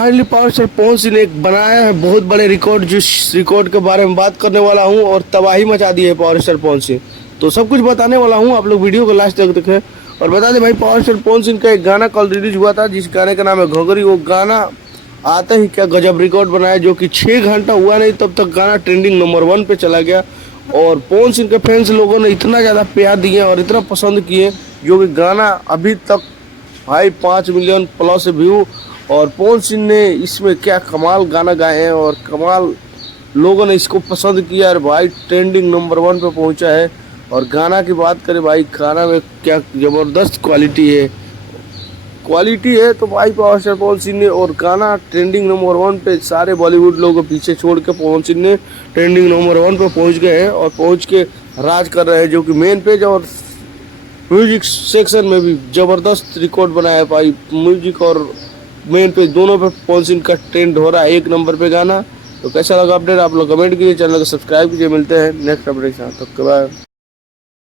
Finally power star Pawan Singh ने एक बनाया है बहुत बड़े रिकॉर्ड, जिस रिकॉर्ड के बारे में बात करने वाला हूं और तबाही मचा दी है पावर स्टार पवन सिंह। तो सब कुछ बताने वाला हूं, आप लोग वीडियो को लास्ट तक देखें। और बता दें भाई, पावर स्टार पवन सिंह का एक गाना कल रिलीज हुआ था जिस गाने का नाम है घोंगरी। वो गाना आते ही क्या गजब रिकॉर्ड बनाया, जो कि 6 घंटा हुआ नहीं तब तक गाना ट्रेंडिंग नंबर 1 पे चला गया। और पवन सिंह के फैंस लोगों ने इतना ज़्यादा प्यार दिए और इतना पसंद किए, जो कि गाना अभी तक भाई 5 मिलियन प्लस व्यू। और पवन सिंह ने इसमें क्या कमाल गाना गाए हैं और कमाल लोगों ने इसको पसंद किया और भाई ट्रेंडिंग नंबर 1 पे पहुंचा है। और गाना की बात करें भाई, गाना में क्या ज़बरदस्त क्वालिटी है तो भाई पावर स्टार पवन सिंह ने, और गाना ट्रेंडिंग नंबर 1 पे सारे बॉलीवुड लोगों को पीछे छोड़ के पवन सिंह ने ट्रेंडिंग नंबर 1 पे पहुंच गए हैं और पहुंच के राज कर रहे हैं, जो कि मेन पेज और म्यूजिक सेक्शन में भी ज़बरदस्त रिकॉर्ड बनाया है भाई। म्यूजिक और मेन पेज दोनों पे पवन सिंह का ट्रेंड हो रहा है 1 नंबर पे गाना। तो कैसा लगा अपडेट आप लोग कमेंट कीजिए, चैनल को सब्सक्राइब कीजिए। मिलते हैं नेक्स्ट अपडेट के साथ, तब के बाद।